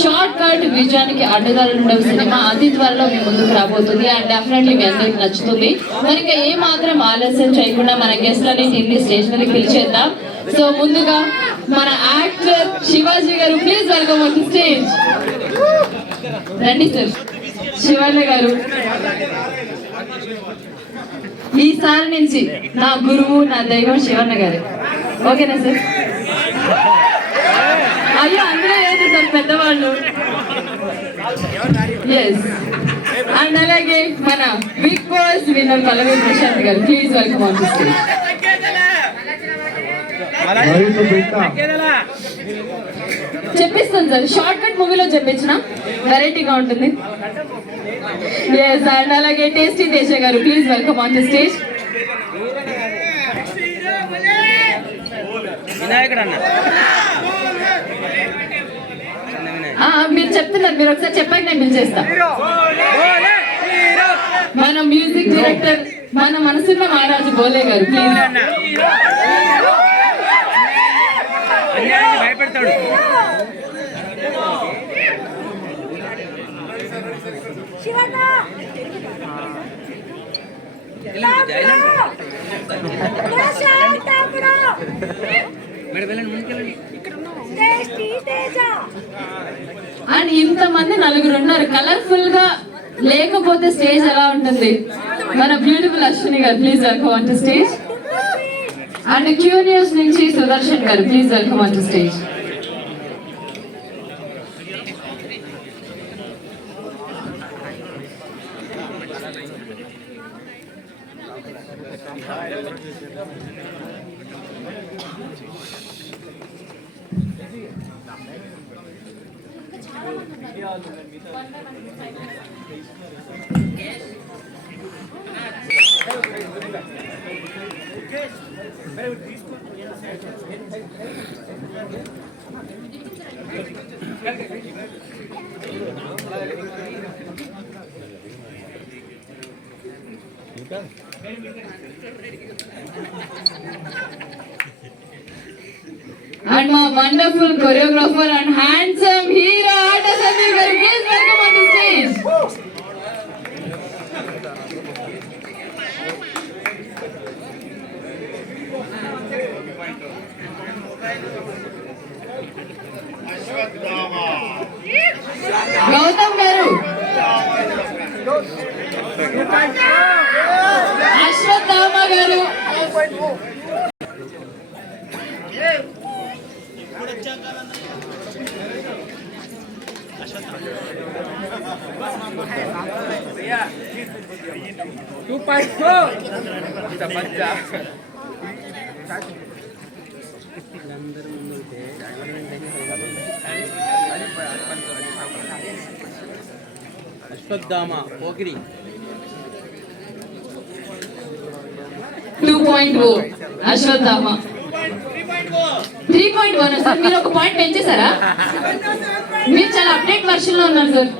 Short cut విజయానికి అడ్డదారులు ఉండవు సినిమా అతి త్వరలో మీ ముందుకు రాబోతుంది అండ్ డెఫినెట్లీ మీ అందరికి నచ్చుతుంది. మరి ఇంకా ఏ మాత్రం ఆలస్యం చేయకుండా మన గెస్ట్లని టీమ్ని స్టేజ్ మీదకి పిలిచేద్దాం. సో ముందుగా మన యాక్టర్ శివాజీ గారు, please welcome on the stage. రండి సార్. శివాజీ గారు, ఈసారి నుంచి నా గురువు, నా దైవం శివన్న గారు. ఓకేనా సార్? అయ్యో అందరూ లేదు సార్, పెద్దవాళ్ళు. ఎస్. అండ్ అలాగే మన Bigg Boss winner Pallavi Prashanth గారు, please welcome on the stage. చెప్పిస్తాను సార్, షార్ట్ కట్ మూవీలో చెప్పించిన వెరైటీగా ఉంటుంది. ఎస్. అండ్ అలాగే టేస్టీ తేజ గారు, please welcome on the stage. మీరు చెప్తున్నారు, మీరు ఒకసారి చెప్పాక నేను పిలిచేస్తా. మన మ్యూజిక్ డైరెక్టర్, మన మనసున్న మహారాజు బోలే గారు, ప్లీజ్. భయపెడతాడు. అండ్ ఇంతమంది నలుగురు ఉన్నారు, కలర్ఫుల్ గా లేకపోతే స్టేజ్ ఎలా ఉంటుంది? మన బ్యూటిఫుల్ అశ్విని గారు, please welcome on to stage. And Q news నుంచి సుదర్శన్ గారు, please welcome on to stage. And my wonderful choreographer and handsome hero Aata Samir garu, please welcome on the stage. Gautam garu, Ashwathama garu, Ashwatthama Pokiri 2.0 Ashwatthama 3.1 sir. మీరు ఒక point పెంచేశారా? మీరు చాలా update version లో ఉన్నారు sir.